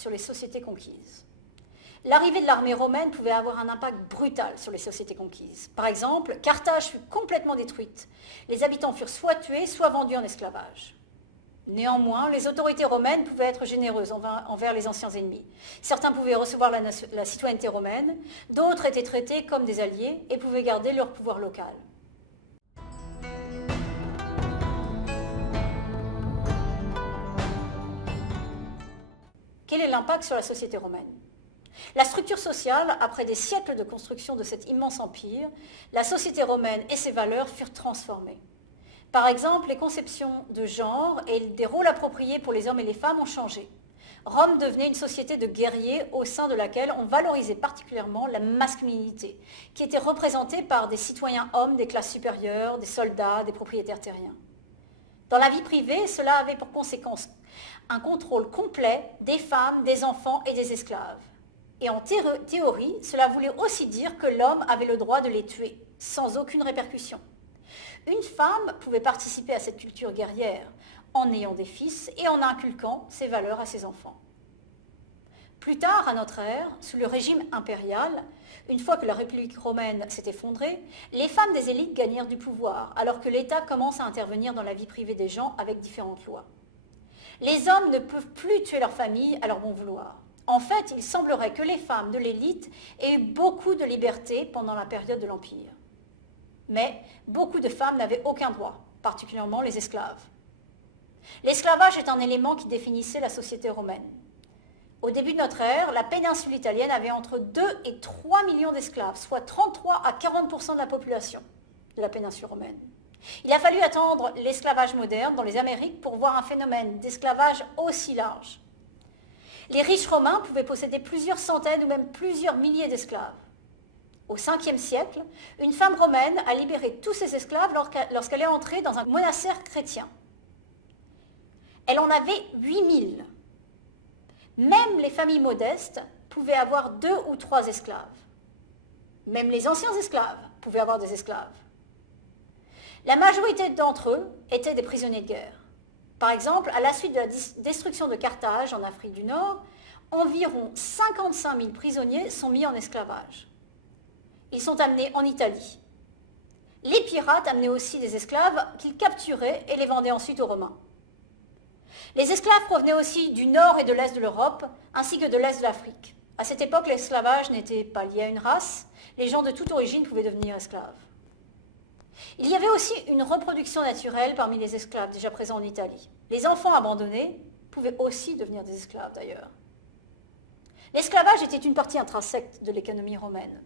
sur les sociétés conquises. L'arrivée de l'armée romaine pouvait avoir un impact brutal sur les sociétés conquises. Par exemple, Carthage fut complètement détruite. Les habitants furent soit tués, soit vendus en esclavage. Néanmoins, les autorités romaines pouvaient être généreuses envers les anciens ennemis. Certains pouvaient recevoir la citoyenneté romaine, d'autres étaient traités comme des alliés et pouvaient garder leur pouvoir local. Quel est l'impact sur la société romaine ? La structure sociale, après des siècles de construction de cet immense empire, la société romaine et ses valeurs furent transformées. Par exemple, les conceptions de genre et des rôles appropriés pour les hommes et les femmes ont changé. Rome devenait une société de guerriers au sein de laquelle on valorisait particulièrement la masculinité, qui était représentée par des citoyens hommes des classes supérieures, des soldats, des propriétaires terriens. Dans la vie privée, cela avait pour conséquence un contrôle complet des femmes, des enfants et des esclaves. Et en théorie, cela voulait aussi dire que l'homme avait le droit de les tuer, sans aucune répercussion. Une femme pouvait participer à cette culture guerrière en ayant des fils et en inculquant ses valeurs à ses enfants. Plus tard, à notre ère, sous le régime impérial, une fois que la République romaine s'est effondrée, les femmes des élites gagnèrent du pouvoir, alors que l'État commence à intervenir dans la vie privée des gens avec différentes lois. Les hommes ne peuvent plus tuer leur famille à leur bon vouloir. En fait, il semblerait que les femmes de l'élite aient eu beaucoup de liberté pendant la période de l'Empire. Mais beaucoup de femmes n'avaient aucun droit, particulièrement les esclaves. L'esclavage est un élément qui définissait la société romaine. Au début de notre ère, la péninsule italienne avait entre 2 et 3 millions d'esclaves, soit 33 à 40% de la population de la péninsule romaine. Il a fallu attendre l'esclavage moderne dans les Amériques pour voir un phénomène d'esclavage aussi large. Les riches romains pouvaient posséder plusieurs centaines ou même plusieurs milliers d'esclaves. Au 5e siècle, une femme romaine a libéré tous ses esclaves lorsqu'elle est entrée dans un monastère chrétien. Elle en avait 8000. Même les familles modestes pouvaient avoir 2 ou 3 esclaves. Même les anciens esclaves pouvaient avoir des esclaves. La majorité d'entre eux étaient des prisonniers de guerre. Par exemple, à la suite de la destruction de Carthage en Afrique du Nord, environ 55 000 prisonniers sont mis en esclavage. Ils sont amenés en Italie. Les pirates amenaient aussi des esclaves qu'ils capturaient et les vendaient ensuite aux Romains. Les esclaves provenaient aussi du nord et de l'est de l'Europe, ainsi que de l'est de l'Afrique. À cette époque, l'esclavage n'était pas lié à une race. Les gens de toute origine pouvaient devenir esclaves. Il y avait aussi une reproduction naturelle parmi les esclaves déjà présents en Italie. Les enfants abandonnés pouvaient aussi devenir des esclaves d'ailleurs. L'esclavage était une partie intrinsèque de l'économie romaine.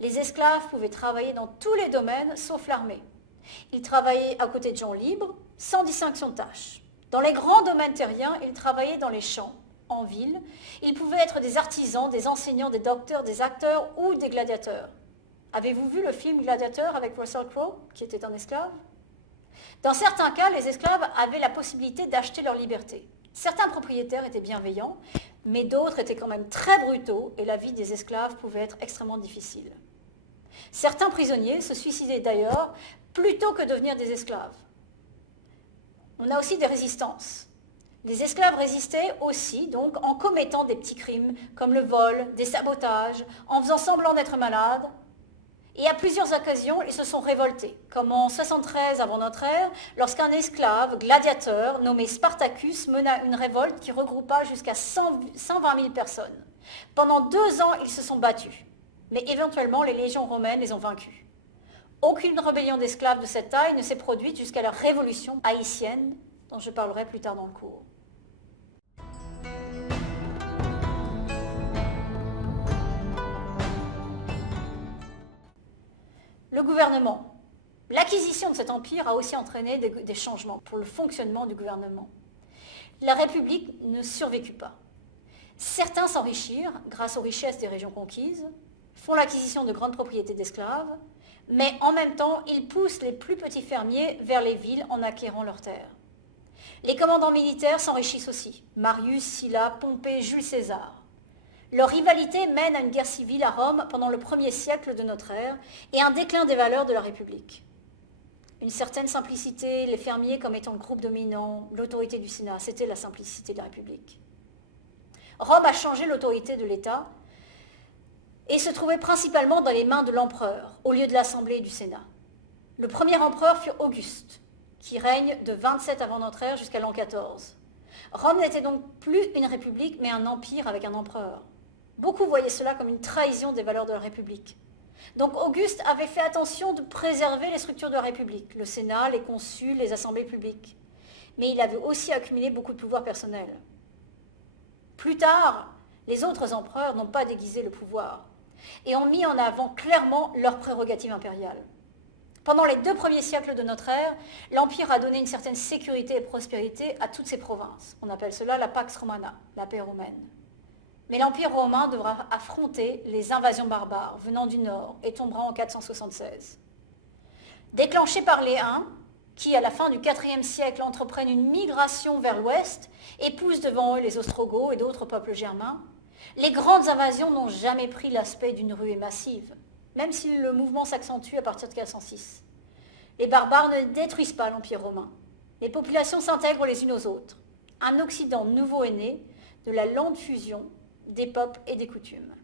Les esclaves pouvaient travailler dans tous les domaines sauf l'armée. Ils travaillaient à côté de gens libres, sans distinction de tâches. Dans les grands domaines terriens, ils travaillaient dans les champs, en ville. Ils pouvaient être des artisans, des enseignants, des docteurs, des acteurs ou des gladiateurs. Avez-vous vu le film Gladiateur avec Russell Crowe, qui était un esclave ? Dans certains cas, les esclaves avaient la possibilité d'acheter leur liberté. Certains propriétaires étaient bienveillants, mais d'autres étaient quand même très brutaux et la vie des esclaves pouvait être extrêmement difficile. Certains prisonniers se suicidaient d'ailleurs plutôt que devenir des esclaves. On a aussi des résistances. Les esclaves résistaient aussi donc en commettant des petits crimes comme le vol, des sabotages, en faisant semblant d'être malades. Et à plusieurs occasions, ils se sont révoltés, comme en 73 avant notre ère, lorsqu'un esclave gladiateur nommé Spartacus mena une révolte qui regroupa jusqu'à 120 000 personnes. Pendant 2 ans, ils se sont battus, mais éventuellement, les légions romaines les ont vaincus. Aucune rébellion d'esclaves de cette taille ne s'est produite jusqu'à la révolution haïtienne, dont je parlerai plus tard dans le cours. Le gouvernement. L'acquisition de cet empire a aussi entraîné des changements pour le fonctionnement du gouvernement. La République ne survécut pas. Certains s'enrichirent grâce aux richesses des régions conquises, font l'acquisition de grandes propriétés d'esclaves, mais en même temps, ils poussent les plus petits fermiers vers les villes en acquérant leurs terres. Les commandants militaires s'enrichissent aussi. Marius, Sylla, Pompée, Jules César. Leur rivalité mène à une guerre civile à Rome pendant le 1er siècle de notre ère et un déclin des valeurs de la République. Une certaine simplicité, les fermiers comme étant le groupe dominant, l'autorité du Sénat, c'était la simplicité de la République. Rome a changé l'autorité de l'État et se trouvait principalement dans les mains de l'empereur, au lieu de l'Assemblée et du Sénat. Le premier empereur fut Auguste, qui règne de 27 avant notre ère jusqu'à l'an 14. Rome n'était donc plus une république, mais un empire avec un empereur. Beaucoup voyaient cela comme une trahison des valeurs de la République. Donc Auguste avait fait attention de préserver les structures de la République, le Sénat, les consuls, les assemblées publiques. Mais il avait aussi accumulé beaucoup de pouvoir personnel. Plus tard, les autres empereurs n'ont pas déguisé le pouvoir et ont mis en avant clairement leurs prérogatives impériales. Pendant les 2 premiers siècles de notre ère, l'Empire a donné une certaine sécurité et prospérité à toutes ses provinces. On appelle cela la Pax Romana, la paix romaine. Mais l'Empire romain devra affronter les invasions barbares venant du nord et tombera en 476. Déclenchés par les Huns, qui à la fin du IVe siècle entreprennent une migration vers l'ouest et poussent devant eux les Ostrogoths et d'autres peuples germains, les grandes invasions n'ont jamais pris l'aspect d'une ruée massive, même si le mouvement s'accentue à partir de 406. Les barbares ne détruisent pas l'Empire romain. Les populations s'intègrent les unes aux autres. Un Occident nouveau est né de la lente fusion des peuples et des coutumes.